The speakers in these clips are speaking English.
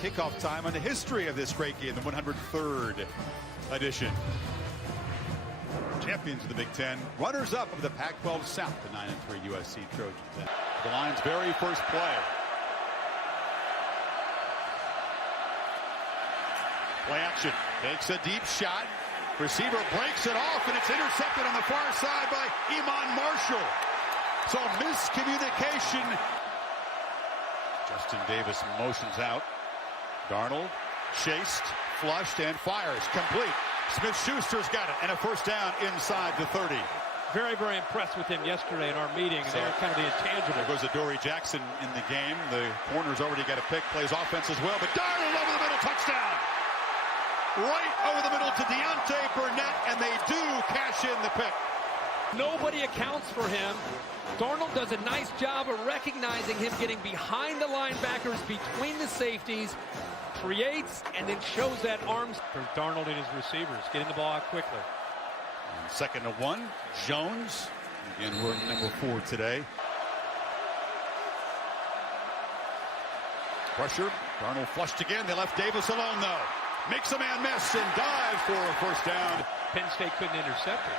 kickoff time on the history of this great game, the 103rd edition. Champions of the Big Ten, runners-up of the Pac-12 South, the 9-3 USC Trojans. The Lions' very first play. Play action, takes a deep shot. Receiver breaks it off, and it's intercepted on the far side by Iman Marshall. So miscommunication. Justin Davis motions out. Darnold chased, flushed, and fires. Complete. Smith-Schuster's got it, and a first down inside the 30. Very, very impressed with him yesterday in our meeting. So they're kind of the intangible. There goes Adoree Jackson in the game. The corner's already got a pick, plays offense as well, but Darnold over the middle, touchdown! Right over the middle to Deontay Burnett, and they do cash in the pick. Nobody accounts for him. Darnold does a nice job of recognizing him, getting behind the linebackers, between the safeties, creates, and then shows that arms. For Darnold and his receivers, getting the ball out quickly. And 2nd and 1, Jones. Again, we're number 4 today. Pressure, Darnold flushed again. They left Davis alone, though. Makes a man miss and dives for a first down. Penn State couldn't intercept it.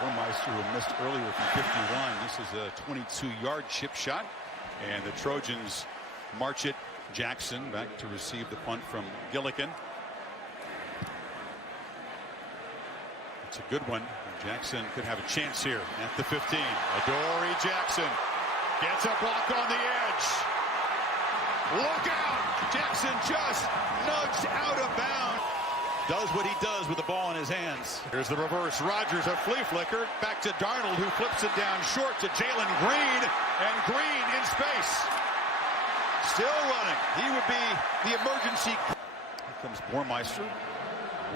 Burmeister, who missed earlier from 51. This is a 22-yard chip shot. And the Trojans march it. Jackson back to receive the punt from Gillikin. It's a good one. Jackson could have a chance here at the 15. Adoree Jackson gets a block on the edge. Look out! Jackson just nudged out of bounds. Does what he does with the ball in his hands. Here's the reverse. Rodgers, a flea flicker. Back to Darnold, who flips it down short to Jalen Green. And Green in space. Still running. He would be the emergency. Here comes Burmeister.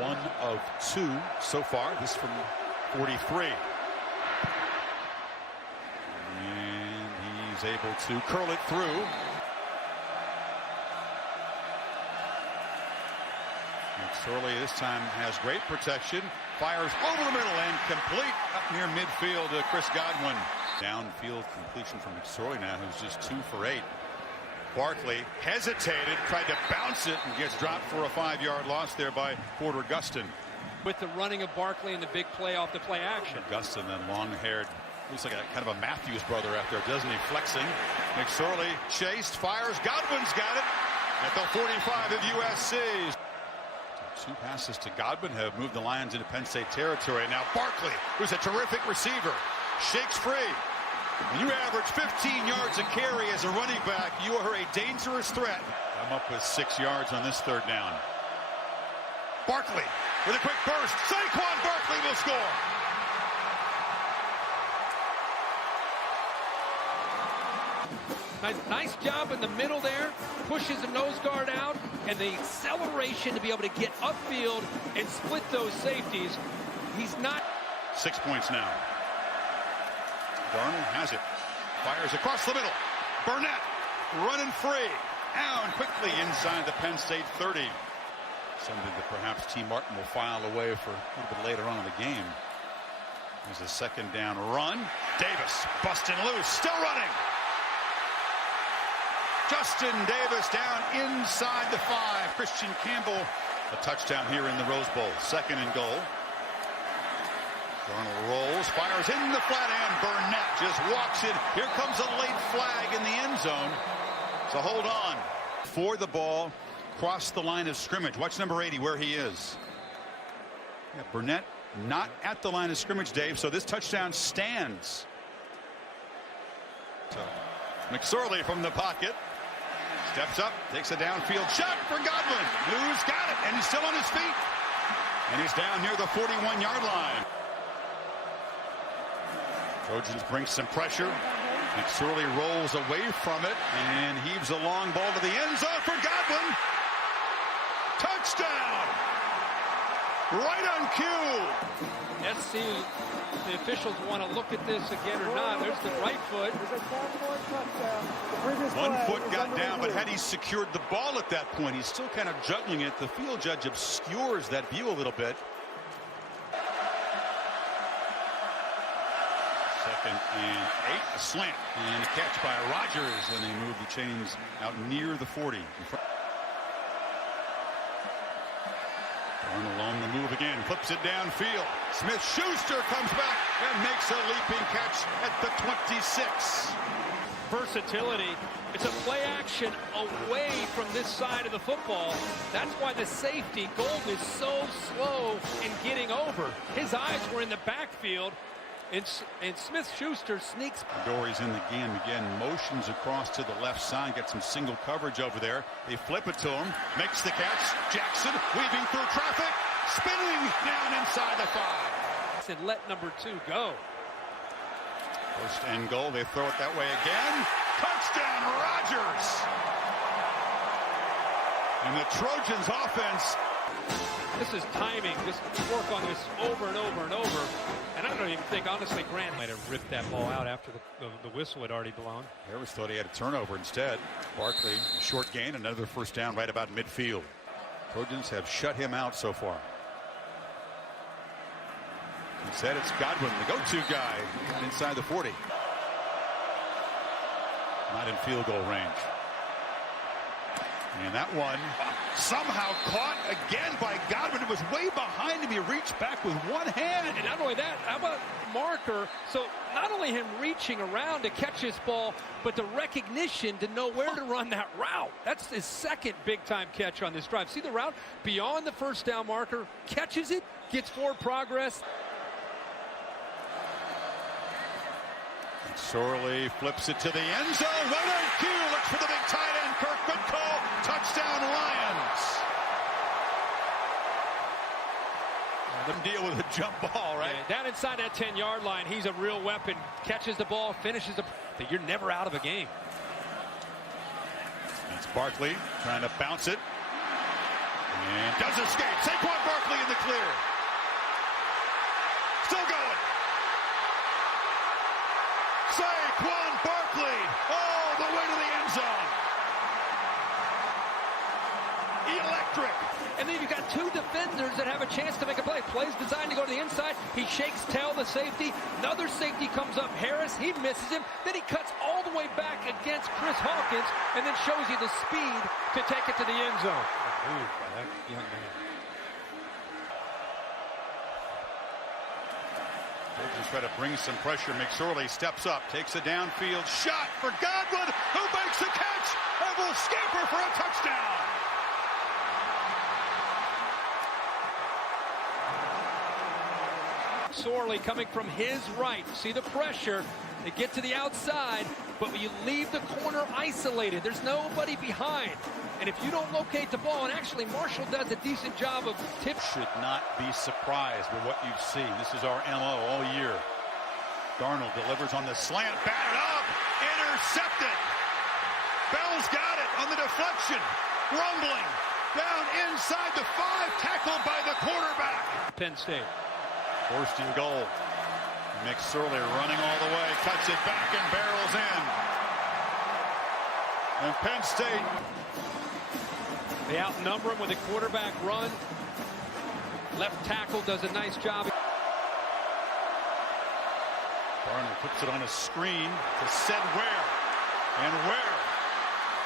1 of 2 so far. This from 43. And he's able to curl it through. Sorley this time has great protection. Fires over the middle and complete up near midfield to Chris Godwin. Downfield completion from McSorley now, who's just 2 for 8. Barkley hesitated, tried to bounce it, and gets dropped for a 5-yard loss there by Porter Gustin. With the running of Barkley and the big play off the play action. Gustin, then long-haired, looks like a kind of a Matthews brother out there, doesn't he? Flexing. McSorley chased, fires. Godwin's got it at the 45 of USC. 2 passes to Godwin have moved the Lions into Penn State territory. Now Barkley, who's a terrific receiver, shakes free. When you average 15 yards a carry as a running back, you are a dangerous threat. I'm up with 6 yards on this 3rd down. Barkley with a quick burst. Saquon Barkley will score. Nice job in the middle there. Pushes the nose guard out, and the acceleration to be able to get upfield and split those safeties. He's not. 6 points now. Darnold has it. Fires across the middle. Burnett running free. Down quickly inside the Penn State 30. Something that perhaps T. Martin will file away for a little bit later on in the game. There's a 2nd down run. Davis busting loose. Still running. Justin Davis down inside the 5. Christian Campbell, a touchdown here in the Rose Bowl. 2nd and goal. Darnold rolls, fires in the flat end. Burnett just walks in. Here comes a late flag in the end zone. So hold on. For the ball, cross the line of scrimmage. Watch number 80 where he is. Yeah, Burnett not at the line of scrimmage, Dave. So this touchdown stands. So McSorley from the pocket. Steps up, takes a downfield shot for Godwin. Who's got it, and he's still on his feet. And he's down near the 41-yard line. Trojans bring some pressure. McSorley rolls away from it and heaves a long ball to the end zone for Godwin. Touchdown! Right on cue. Let's see if the officials want to look at this again or not. There's the right foot. 1 foot got down, but had he secured the ball at that point, he's still kind of juggling it. The field judge obscures that view a little bit. 2nd and 8, a slant and a catch by Rodgers, and they move the chains out near the 40. Arnold on the move again, flips it downfield. Smith-Schuster comes back and makes a leaping catch at the 26. Versatility. It's a play action away from this side of the football. That's why the safety, Golden, is so slow in getting over. His eyes were in the backfield, and Smith-Schuster sneaks. Dory's in the game again, motions across to the left side, gets some single coverage over there. They flip it to him, makes the catch. Jackson weaving through traffic, spinning down inside the 5. And let number 2 go. First and goal, they throw it that way again. Touchdown, Rodgers! And the Trojans offense. This is timing. Just work on this over and over and over. And I don't even think, honestly, Grant might have ripped that ball out after the whistle had already blown. Harris thought he had a turnover instead. Barkley, short gain, another first down right about midfield. Trojans have shut him out so far. Instead, it's Godwin, the go-to guy, inside the 40. Not in field goal range. And that one somehow caught again by Godwin. It was way behind him. He reached back with one hand. And not only that, how about marker? So not only him reaching around to catch this ball, but the recognition to know where to run that route. That's his second big-time catch on this drive. See the route? Beyond the first down marker, catches it, gets forward progress. Sorley flips it to the end zone. Right on cue. Looks for the big tight end. Kirk, good call. Touchdown, Lions. Let him deal with a jump ball, right? Yeah, down inside that 10-yard line, he's a real weapon. Catches the ball, finishes the. You're never out of a game. It's Barkley trying to bounce it. And does escape. Saquon Barkley in the clear. Still going. Saquon Barkley all the way to the end zone. Electric. And then you've got 2 defenders that have a chance to make a play. Play's designed to go to the inside. He shakes tail the safety. Another safety comes up, Harris. He misses him. Then he cuts all the way back against Chris Hawkins and then shows you the speed to take it to the end zone. Good move by that young man. Just try to bring some pressure. McSorley steps up, takes a downfield shot for Godwin, who makes a catch and will scamper for a touchdown. Sorley coming from his right. See the pressure. They get to the outside, but when you leave the corner isolated, there's nobody behind. And if you don't locate the ball, and actually Marshall does a decent job of tips. Should not be surprised with what you've seen. This is our MO all year. Darnold delivers on the slant, batted up, intercepted. Bell's got it on the deflection. Rumbling down inside the 5, tackled by the quarterback. Penn State. First and goal. McSorley running all the way, cuts it back and barrels in. And Penn State. They outnumber him with a quarterback run. Left tackle does a nice job. Darnold puts it on a screen to set where. And where.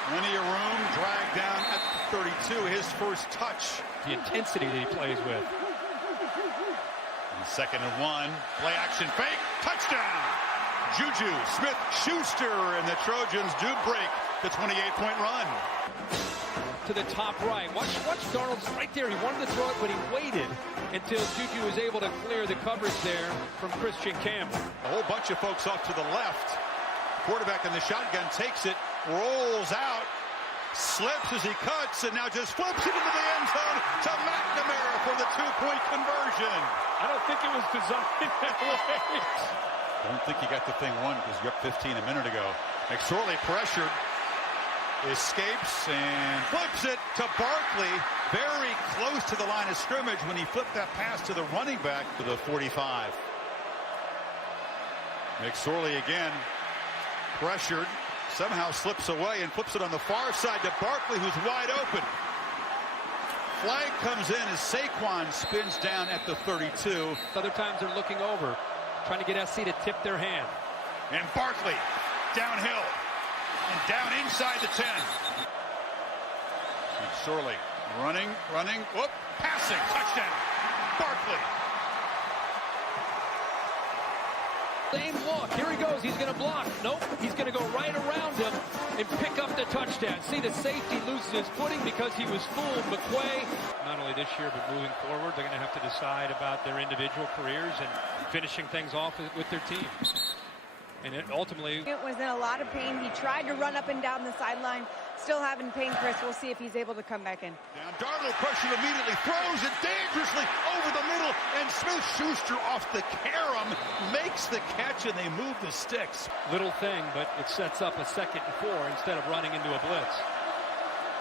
Plenty of room, dragged down at the 32, his first touch. The intensity that he plays with. And 2nd and 1, play action fake, touchdown. Juju Smith-Schuster, and the Trojans do break the 28-point run. To the top right. Watch Darnold's right there. He wanted to throw it, but he waited until Juju was able to clear the coverage there from Christian Campbell. A whole bunch of folks off to the left. Quarterback in the shotgun takes it, rolls out, slips as he cuts, and now just flips it into the end zone to McNamara for the 2-point conversion. I don't think it was designed that way. Don't think he got the thing won because you're up 15 a minute ago. McSorley pressured, escapes and flips it to Barkley. Very close to the line of scrimmage when he flipped that pass to the running back to the 45. McSorley again pressured, somehow slips away and flips it on the far side to Barkley, who's wide open. Flag comes in as Saquon spins down at the 32. Other times they're looking over, trying to get SC to tip their hand. And Barkley downhill and down inside the 10. McSorley running, whoop, Passing. Touchdown. Barkley. Same look. Here he goes. He's going to block. Nope. He's going to go right around him and pick up the touchdown. See, the safety loses his footing because he was fooled. McQuay, not only this year, but moving forward, they're going to have to decide about their individual careers and finishing things off with their team. And it ultimately... It was in a lot of pain. He tried to run up and down the sideline. Still having pain, Chris. We'll see if he's able to come back in. Down, Darnold pressured immediately, throws it dangerously over the middle, and Smith-Schuster off the carom makes the catch, and they move the sticks. Little thing, but it sets up a 2nd and 4 instead of running into a blitz.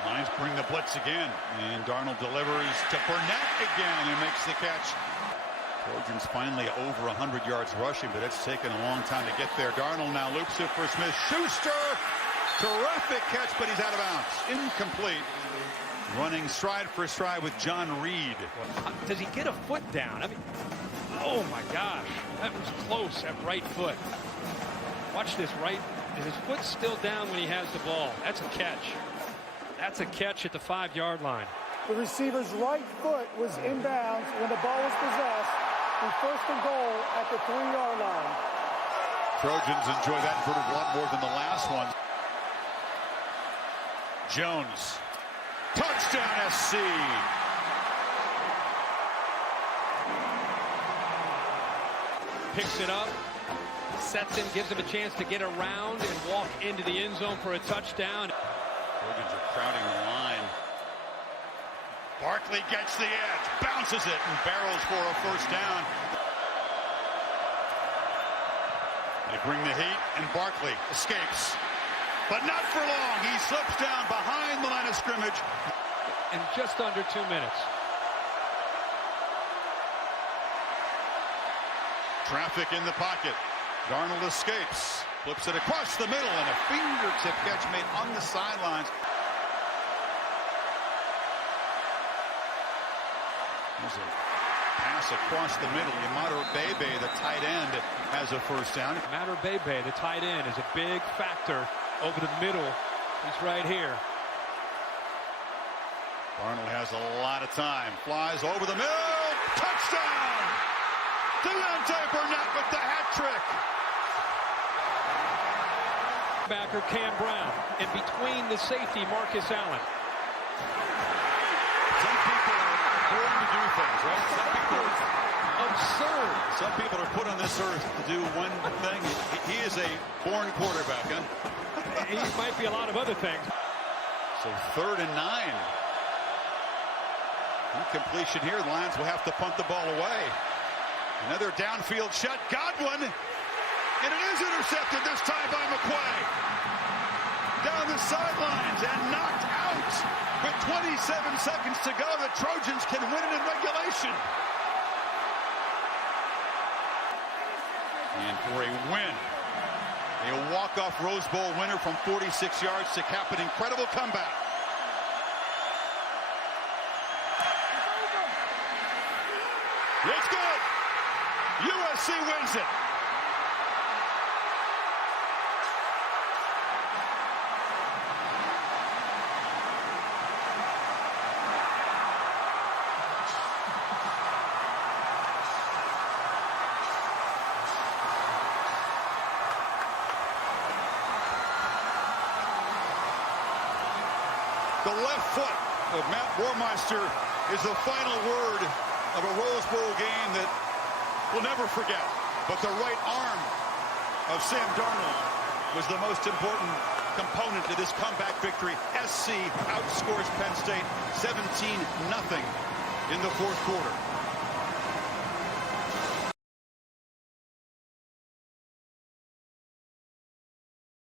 Lions bring the blitz again, and Darnold delivers to Burnett again, and makes the catch. Trojans finally over 100 yards rushing, but it's taken a long time to get there. Darnold now loops it for Smith-Schuster. Terrific catch, but he's out of bounds. Incomplete. Running stride for stride with John Reed. Does he get a foot down? I mean, oh my gosh, that was close at right foot. Watch this right. His foot's still down when he has the ball. That's a catch. That's a catch at the 5-yard line. The receiver's right foot was inbounds when the ball was possessed. And 1st and goal at the 3-yard line. Trojans enjoy that verdict a lot more than the last one. Jones. Touchdown SC. Picks it up. Sets him, gives him a chance to get around and walk into the end zone for a touchdown. Trojans are crowding the line. Barkley gets the edge, bounces it, and barrels for a 1st down. They bring the heat, and Barkley escapes. But not for long. He slips down behind the line of scrimmage. In just under 2 minutes. Traffic in the pocket. Darnold escapes. Flips it across the middle, and a fingertip catch made on the sidelines. There's a pass across the middle. Yamato Bebe, the tight end, has a 1st down. Matter Bebe, the tight end, is a big factor over the middle. He's right here. Darnold has a lot of time. Flies over the middle. Touchdown! Deontay Burnett with the hat trick. Backer Cam Brown. In between the safety, Marcus Allen. Some people are born to do things, right? Some people are Absurd. Some people are put on this earth to do one thing. He is a born quarterback, huh? He might be a lot of other things. So 3rd and 9. Incompletion here. The Lions will have to punt the ball away. Another downfield shot. Godwin. And it is intercepted this time by McQuay. Down the sidelines and knocked out. With 27 seconds to go, the Trojans can win it in regulation. And for a win, a walk-off Rose Bowl winner from 46 yards to cap an incredible comeback. It's good. USC wins it. The left foot of Matt Warmeister is the final word of a Rose Bowl game that we'll never forget. But the right arm of Sam Darnold was the most important component to this comeback victory. SC outscores Penn State 17-0 in the 4th quarter.